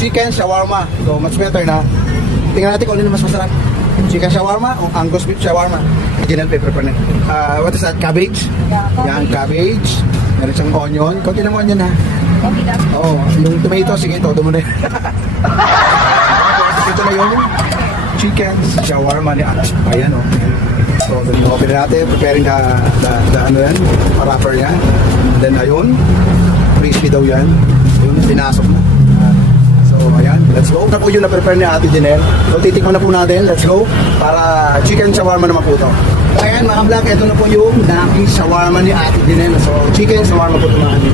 Chicken shawarma. So, much better na. Tingnan natin kung ano na mas masarap. Chicken shawarma o Angus beef shawarma. Original pepper pa na. What is that? Cabbage? Yan, cabbage. Meron siyang onion. Kunti lang onion ha. Oo, yung tomato, sige, todo mo na yun. Ito na yung chicken shawarma ni Ate. Ayan o. So, open natin. Preparing the ano yan, wrapper yan. Then, ayun. Crispy daw yan. Yung pinasok na. So, ayan, let's go. Ito po yung na-prepare ni Ate Janelle. So, titikman na po natin. Let's go. Para chicken shawarma naman po ito. Ayan, mga vlog, ito na po yung Naki shawarma ni Ate Janelle. So, chicken shawarma po ito mga Ate.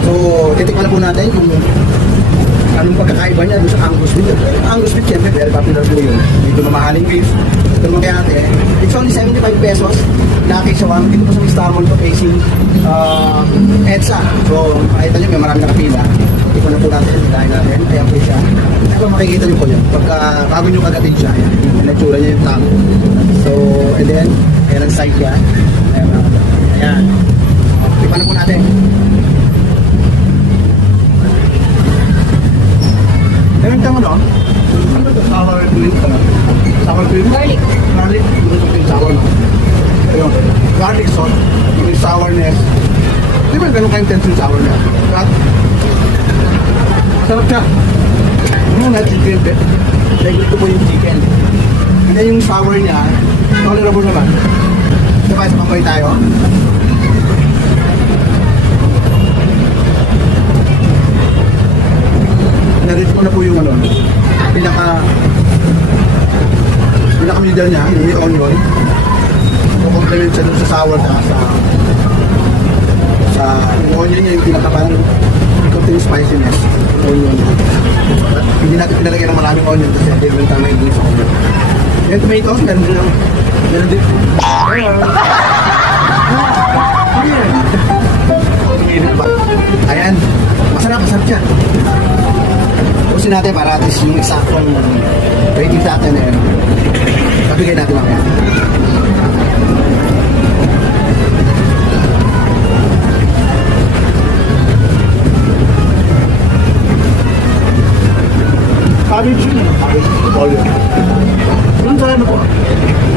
So, titikman na po natin kung anong pagkakaiba niya doon sa Angus beef. Angus beef, siyempre, very popular po yun. Dito mamahaling beef. Ito naman kay Ate. It's only 75 pesos. Naki shawarma. Dito po sa may Star Mall po facing EDSA. So, makita nyo, may marami nakapila. Ito na po natin, dahil natin, ayan po siya. Ito makikita nyo po yun. Pagka bago nyo kagatin siya, ayan, yung natura niya yung tango. So, and then, ayan ang side niya. Ayan, ayan. Ipa na po natin. Ayan kang ano? Ano ba ito? Sour cream? Sour cream? Garlic. Garlic. Ito yung sour na. Ayun. Garlic sauce. Yung sourness. Di ba ganun ka-intense yung sourness? Right? Sarap siya. Yung chicken, dahil gusto ko yung chicken. And then yung sour niya, tolerable naman. Diba, sa pangkoy tayo? Narito ko na po yung ano, pinaka-middle niya, yung may onion. Complement siya dun sa sour na sa yung onion niya, yung pinaka-parang yung spiciness, onion. Hindi natin pinalagyan ng maraming onion kasi hindi naman tayo nailigin sa onion. Yung tomatoes, meron din lang. Meron din. Ayan. Masarap siya. Pusin natin para at least yung exactong rating sa atin na yun. Kabigay natin mamaya. Cabbage yun. Cabbage. Volume. Yung sa ano po,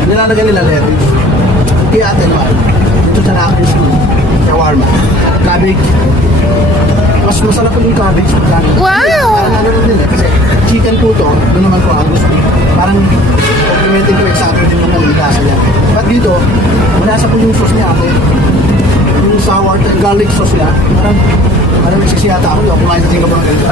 nilalagay nila lettuce. Kaya atin ba? Ito sa nakakis mo. Shawarma. Cabbage. Mas masarap po yung cabbage. Wow! Parang ano din eh. Kasi chicken po ito. Doon naman po ang gusto. Parang complimenting ko exactly din naman yung lasa niya. But dito, malasa po yung sauce niya ako. Yung sour, yung garlic sauce niya. Parang nagsisiyata ako. Yung kumain sa Singapore na ganito.